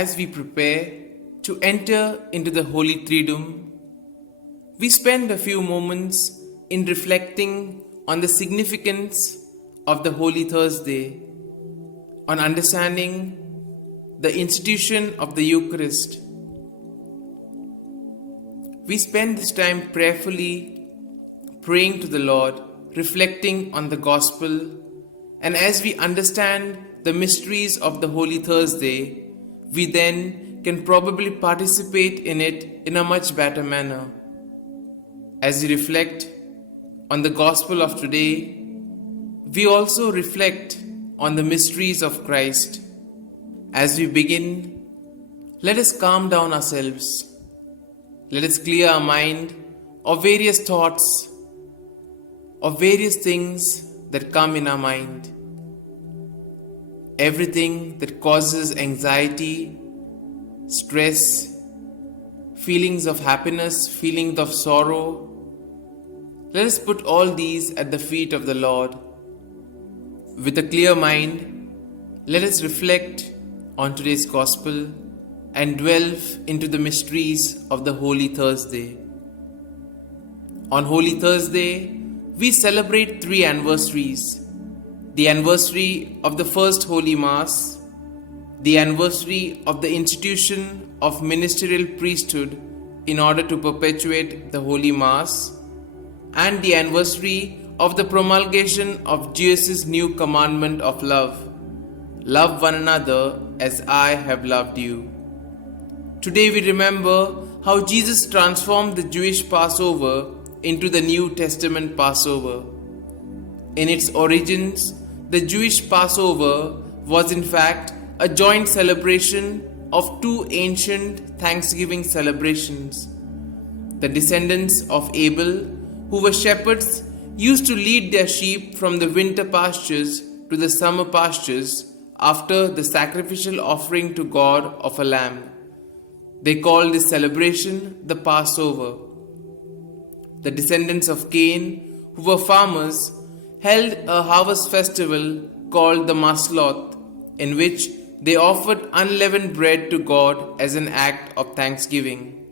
as we prepare to enter into the Holy Triduum, we spend a few moments in reflecting on the significance of the Holy Thursday, on understanding the institution of the Eucharist. We spend this time prayerfully praying to the Lord, reflecting on the Gospel, and as we understand the mysteries of the Holy Thursday, we then can probably participate in it in a much better manner. As we reflect on the Gospel of today, we also reflect on the mysteries of Christ. As we begin, let us calm down ourselves. Let us clear our mind of various thoughts, of various things that come in our mind. Everything that causes anxiety, stress, feelings of happiness, feelings of sorrow. Let us put all these at the feet of the Lord. With a clear mind, let us reflect on today's Gospel and delve into the mysteries of the Holy Thursday. On Holy Thursday, we celebrate 3 anniversaries. The anniversary of the first Holy Mass, the anniversary of the institution of ministerial priesthood in order to perpetuate the Holy Mass, and the anniversary of the promulgation of Jesus' new commandment of love. Love one another as I have loved you. Today we remember how Jesus transformed the Jewish Passover into the New Testament Passover. In its origins, the Jewish Passover was in fact a joint celebration of 2 ancient Thanksgiving celebrations. The descendants of Abel, who were shepherds, used to lead their sheep from the winter pastures to the summer pastures after the sacrificial offering to God of a lamb. They called this celebration the Passover. The descendants of Cain, who were farmers, held a harvest festival called the Masloth, in which they offered unleavened bread to God as an act of thanksgiving.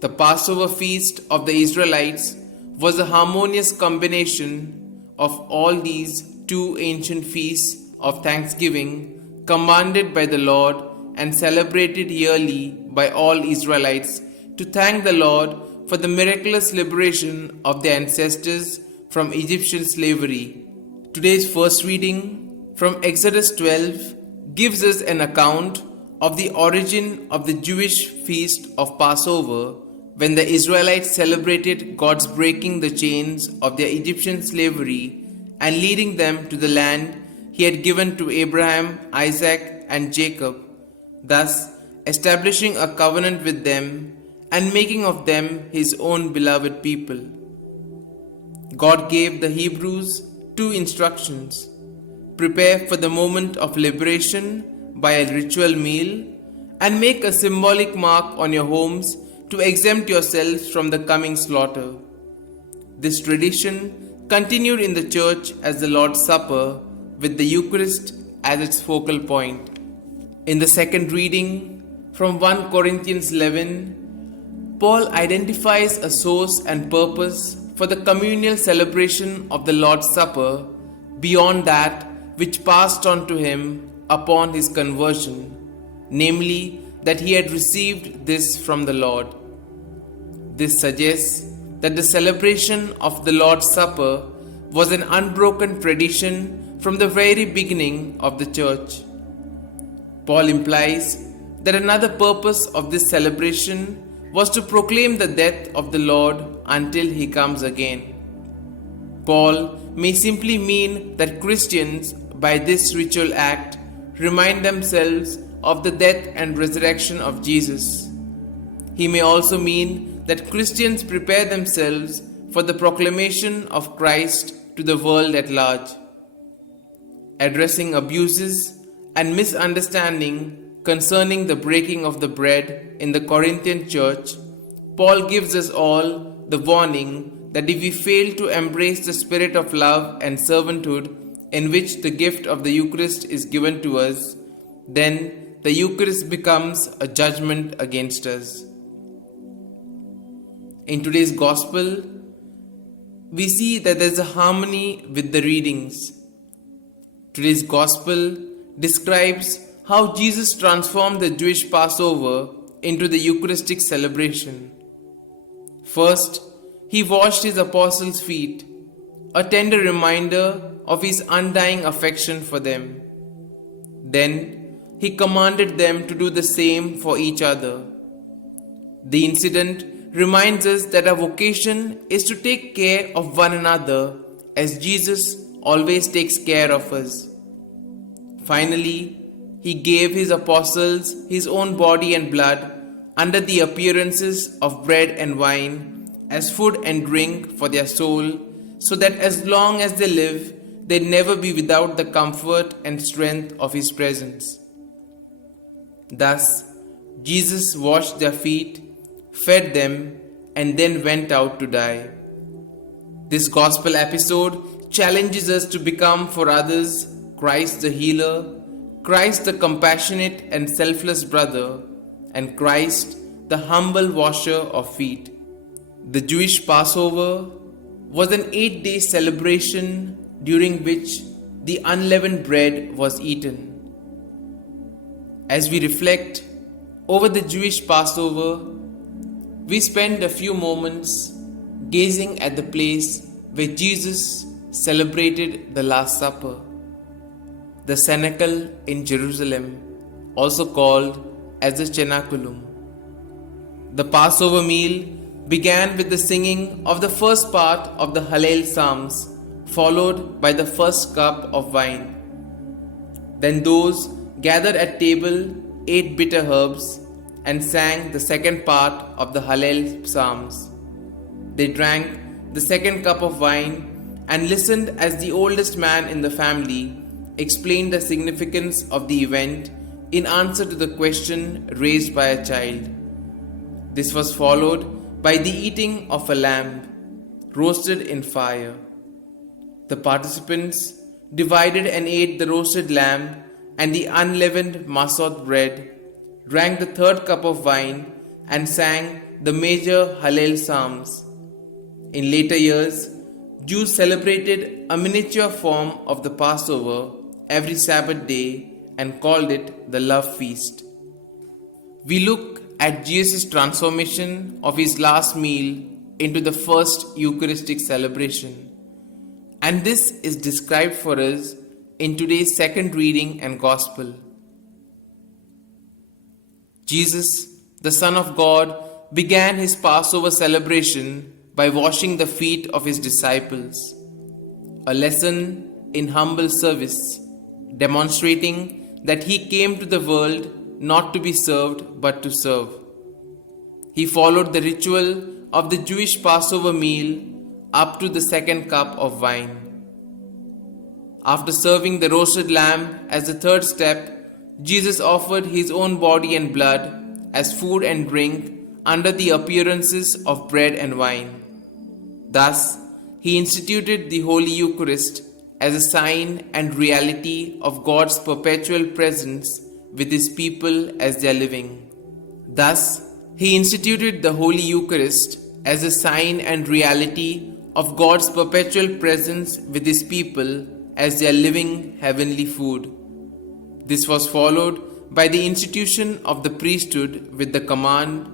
The Passover feast of the Israelites was a harmonious combination of all these 2 ancient feasts of thanksgiving commanded by the Lord and celebrated yearly by all Israelites to thank the Lord for the miraculous liberation of their ancestors from Egyptian slavery. Today's first reading from Exodus 12 gives us an account of the origin of the Jewish feast of Passover, when the Israelites celebrated God's breaking the chains of their Egyptian slavery and leading them to the land He had given to Abraham, Isaac, and Jacob, thus establishing a covenant with them and making of them His own beloved people. God gave the Hebrews 2 instructions: prepare for the moment of liberation by a ritual meal, and make a symbolic mark on your homes to exempt yourselves from the coming slaughter. This tradition continued in the church as the Lord's Supper, with the Eucharist as its focal point. In the second reading from 1 Corinthians 11, Paul identifies a source and purpose for the communal celebration of the Lord's Supper beyond that which passed on to him upon his conversion, namely that he had received this from the Lord. This suggests that the celebration of the Lord's Supper was an unbroken tradition from the very beginning of the church. Paul implies that another purpose of this celebration was to proclaim the death of the Lord until He comes again. Paul may simply mean that Christians, by this ritual act, remind themselves of the death and resurrection of Jesus. He may also mean that Christians prepare themselves for the proclamation of Christ to the world at large. Addressing abuses and misunderstanding concerning the breaking of the bread in the Corinthian church, Paul gives us all the warning that if we fail to embrace the spirit of love and servanthood in which the gift of the Eucharist is given to us, then the Eucharist becomes a judgment against us. In today's Gospel, we see that there's a harmony with the readings. Today's Gospel describes how Jesus transformed the Jewish Passover into the Eucharistic celebration. First, he washed his apostles' feet, a tender reminder of his undying affection for them. Then, he commanded them to do the same for each other. The incident reminds us that our vocation is to take care of one another as Jesus always takes care of us. Finally, he gave his apostles his own body and blood under the appearances of bread and wine as food and drink for their soul, so that as long as they live, they'd never be without the comfort and strength of his presence. Thus, Jesus washed their feet, fed them, and then went out to die. This gospel episode challenges us to become for others Christ the healer, Christ the compassionate and selfless brother, and Christ the humble washer of feet. The Jewish Passover was an 8-day celebration during which the unleavened bread was eaten. As we reflect over the Jewish Passover, we spend a few moments gazing at the place where Jesus celebrated the Last Supper, the Cenacle in Jerusalem, also called as the Cenaculum. The Passover meal began with the singing of the first part of the Hallel Psalms, followed by the first cup of wine. Then those gathered at table ate bitter herbs and sang the second part of the Hallel Psalms. They drank the second cup of wine and listened as the oldest man in the family explained the significance of the event in answer to the question raised by a child. This was followed by the eating of a lamb roasted in fire. The participants divided and ate the roasted lamb and the unleavened masot bread, drank the third cup of wine, and sang the major Hallel Psalms. In later years, Jews celebrated a miniature form of the Passover every Sabbath day and called it the Love Feast. We look at Jesus' transformation of his last meal into the first Eucharistic celebration, and this is described for us in today's second reading and Gospel. Jesus, the Son of God, began his Passover celebration by washing the feet of his disciples, a lesson in humble service, demonstrating that he came to the world not to be served but to serve. He followed the ritual of the Jewish Passover meal up to the second cup of wine. After serving the roasted lamb as the third step, Jesus offered his own body and blood as food and drink under the appearances of bread and wine. Thus, he instituted the Holy Eucharist as a sign and reality of God's perpetual presence with his people as they are living. Thus, he instituted the Holy Eucharist as a sign and reality of God's perpetual presence with his people as they are living heavenly food. This was followed by the institution of the priesthood with the command,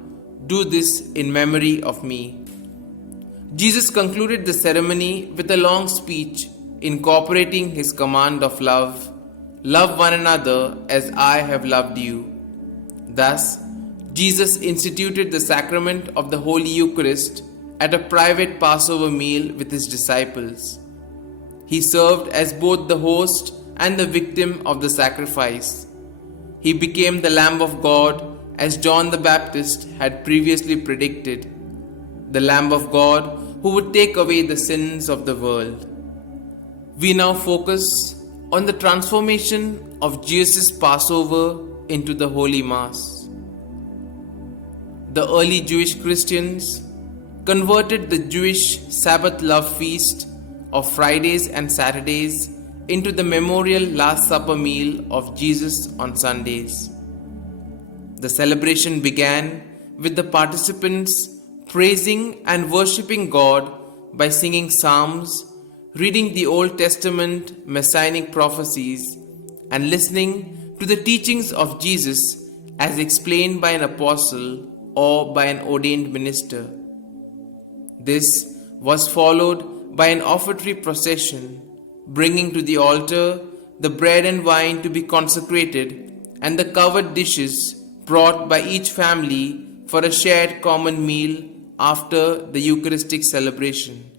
"Do this in memory of me." Jesus concluded the ceremony with a long speech incorporating his command of love, "Love one another as I have loved you." Thus, Jesus instituted the sacrament of the Holy Eucharist at a private Passover meal with his disciples. He served as both the host and the victim of the sacrifice. He became the Lamb of God as John the Baptist had previously predicted, the Lamb of God who would take away the sins of the world. We now focus on the transformation of Jesus' Passover into the Holy Mass. The early Jewish Christians converted the Jewish Sabbath love feast of Fridays and Saturdays into the memorial Last Supper meal of Jesus on Sundays. The celebration began with the participants praising and worshipping God by singing psalms, reading the Old Testament messianic prophecies, and listening to the teachings of Jesus as explained by an apostle or by an ordained minister. This was followed by an offertory procession, bringing to the altar the bread and wine to be consecrated and the covered dishes brought by each family for a shared common meal after the Eucharistic celebration.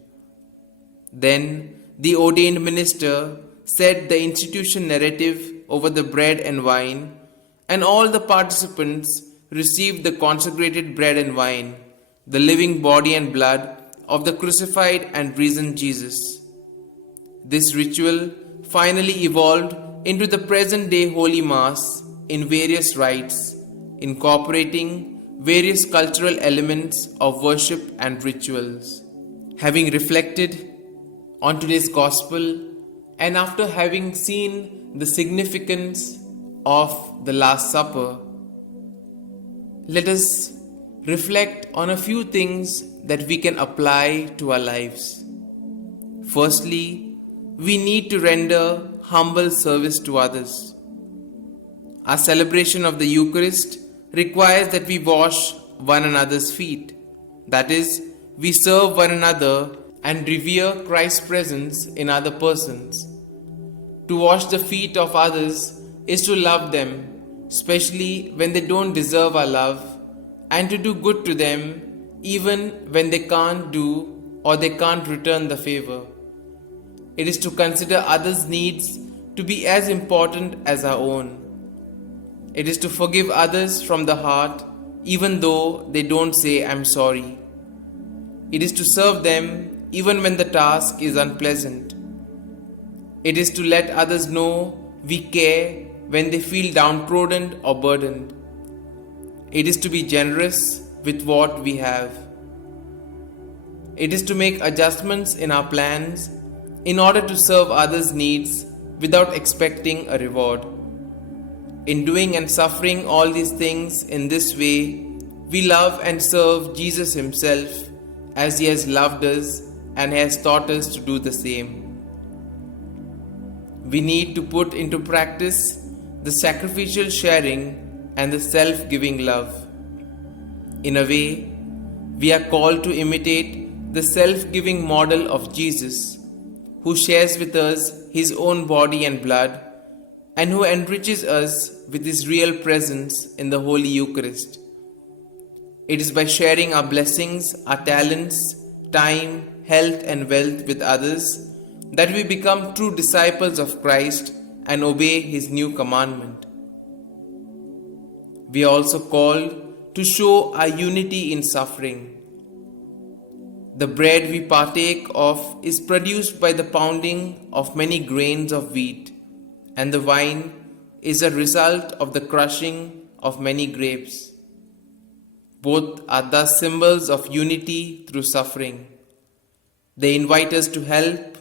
Then the ordained minister said the institution narrative over the bread and wine, and all the participants received the consecrated bread and wine, the living body and blood of the crucified and risen Jesus. This ritual finally evolved into the present day Holy Mass in various rites, incorporating various cultural elements of worship and rituals. Having reflected on today's Gospel, and after having seen the significance of the Last Supper, let us reflect on a few things that we can apply to our lives. Firstly, we need to render humble service to others. Our celebration of the Eucharist requires that we wash one another's feet. That is, we serve one another and revere Christ's presence in other persons. To wash the feet of others is to love them, especially when they don't deserve our love, and to do good to them even when they can't do or they can't return the favor. It is to consider others' needs to be as important as our own. It is to forgive others from the heart even though they don't say "I'm sorry." It is to serve them even when the task is unpleasant. It is to let others know we care when they feel downtrodden or burdened. It is to be generous with what we have. It is to make adjustments in our plans in order to serve others' needs without expecting a reward. In doing and suffering all these things in this way, we love and serve Jesus Himself as He has loved us and has taught us to do the same. We need to put into practice the sacrificial sharing and the self-giving love. In a way, we are called to imitate the self-giving model of Jesus, who shares with us His own body and blood, and who enriches us with His real presence in the Holy Eucharist. It is by sharing our blessings, our talents, time, health and wealth with others that we become true disciples of Christ and obey His new commandment. We are also called to show our unity in suffering. The bread we partake of is produced by the pounding of many grains of wheat, and the wine is a result of the crushing of many grapes. Both are thus symbols of unity through suffering. They invite us to help,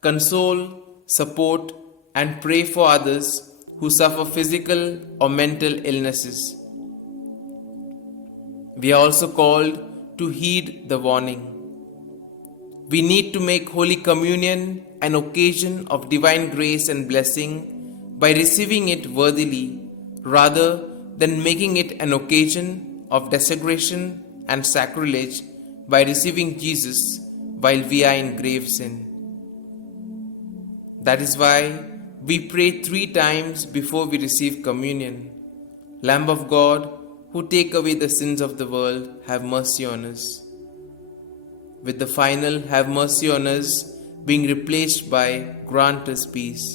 console, support, and pray for others who suffer physical or mental illnesses. We are also called to heed the warning. We need to make Holy Communion an occasion of divine grace and blessing by receiving it worthily, rather than making it an occasion of desecration and sacrilege by receiving Jesus while we are in grave sin. That is why we pray 3 times before we receive communion. Lamb of God, who take away the sins of the world, have mercy on us. With the final "have mercy on us" being replaced by "grant us peace."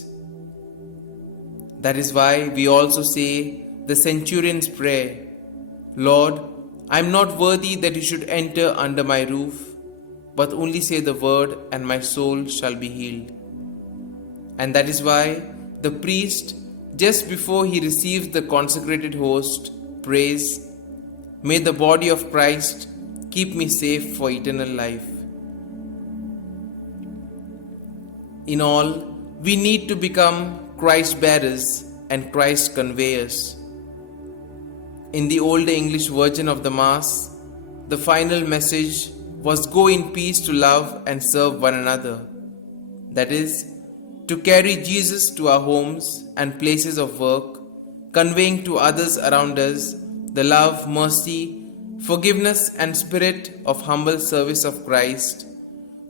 That is why we also say the centurion's prayer, "Lord, I am not worthy that you should enter under my roof, but only say the word and my soul shall be healed." And that is why the priest, just before he receives the consecrated host, prays, "May the body of Christ keep me safe for eternal life." In all, we need to become Christ bearers and Christ conveyors. In the older English version of the Mass, the final message was go in peace to love and serve one another. That is, to carry Jesus to our homes and places of work, conveying to others around us the love, mercy, forgiveness and spirit of humble service of Christ,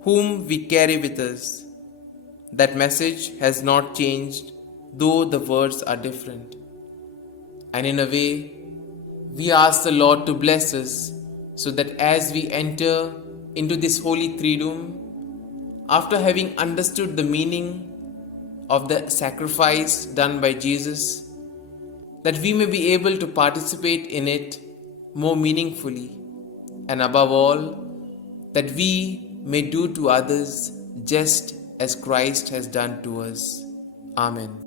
whom we carry with us. That message has not changed, though the words are different. And in a way, we ask the Lord to bless us so that as we enter into this Holy Triduum, after having understood the meaning of the sacrifice done by Jesus, that we may be able to participate in it more meaningfully, and above all, that we may do to others just as Christ has done to us. Amen.